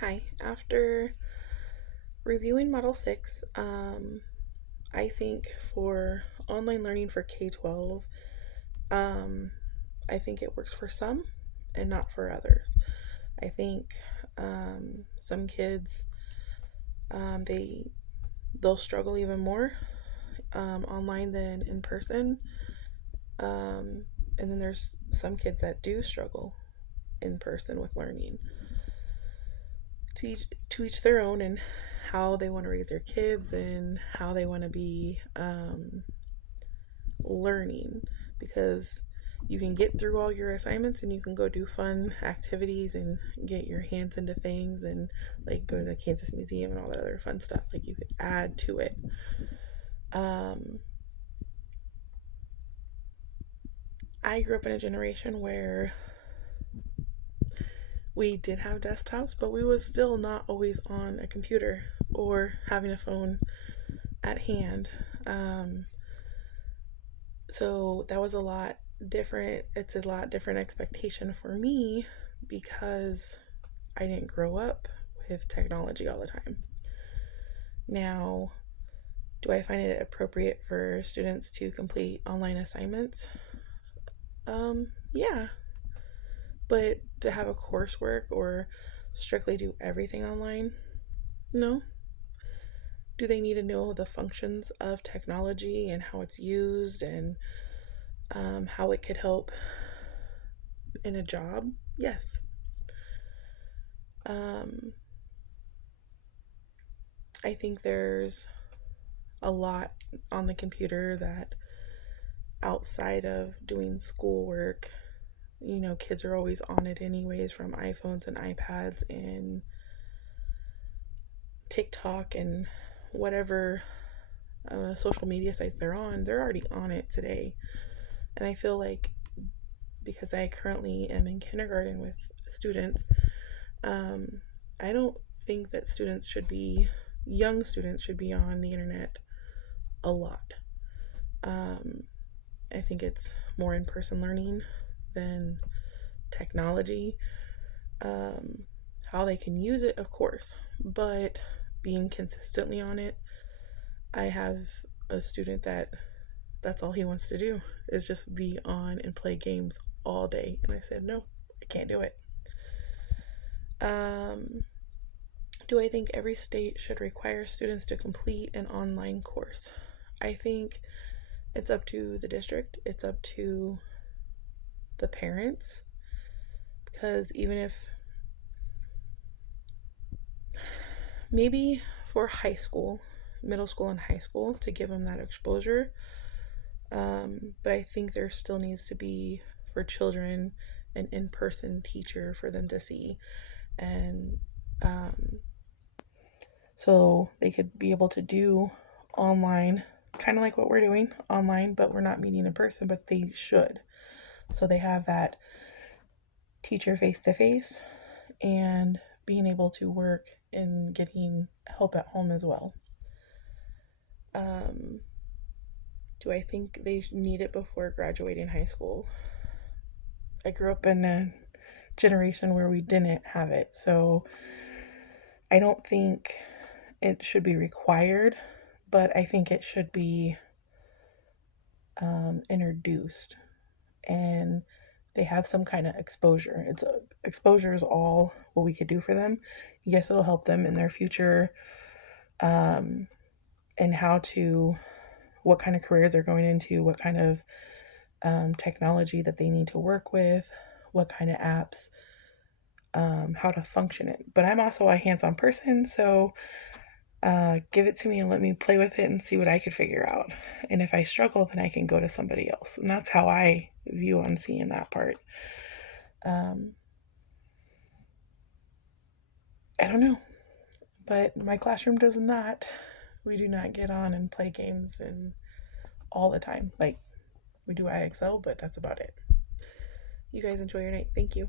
Hi. After reviewing Model 6, I think for online learning for K 12, um, I think it works for some and not for others. I think some kids, they they'll struggle even more online than in person. Um, and then there's some kids that do struggle in person with learning. To each their own, and how they want to raise their kids and how they want to be learning, because you can get through all your assignments and you can go do fun activities and get your hands into things and like go to the Kansas Museum and all that other fun stuff. Like you could add to it. um, I grew up in a generation where we did have desktops, but we was still not always on a computer or having a phone at hand. Um, so that was a lot different. It's a lot different expectation for me because I didn't grow up with technology all the time. Now, do I find it appropriate for students to complete online assignments? Yeah, but to have a coursework or strictly do everything online? No. Do they need to know the functions of technology and how it's used and how it could help in a job? Yes. Um, I think there's a lot on the computer that outside of doing schoolwork, kids are always on it anyways, from iPhones and iPads and TikTok and whatever social media sites they're already on it today. And I feel like because I currently am in kindergarten with students, um, I don't think that young students should be on the internet a lot. Um, I think it's more in person learning than technology. Um, how they can use it, of course, but being consistently on it. I have a student that's all he wants to do is just be on and play games all day. And I said, no, I can't do it. Um, do I think every state should require students to complete an online course? I think it's up to the district, it's up to the parents, because even if maybe for high school, middle school, and high school to give them that exposure, but I think there still needs to be for children an in person teacher for them to see, and um, so they could be able to do online, kind of like what we're doing online, but we're not meeting in person, but they should. So they have that teacher face to face and being able to work and getting help at home as well. Um, do I think they need it before graduating high school? I grew up in a generation where we didn't have it, so I don't think it should be required, but I think it should be introduced, and they have some kind of exposure. Exposure is all what we could do for them. Yes, it'll help them in their future, um, and what kind of careers they're going into, what kind of technology that they need to work with, what kind of apps, how to function it. But I'm also a hands on person, so give it to me and let me play with it and see what I could figure out. And if I struggle, then I can go to somebody else. And that's how I view on seeing that part. Um, I don't know, but my classroom does not. We do not get on and play games and all the time. Like we do IXL, but that's about it. You guys enjoy your night. Thank you.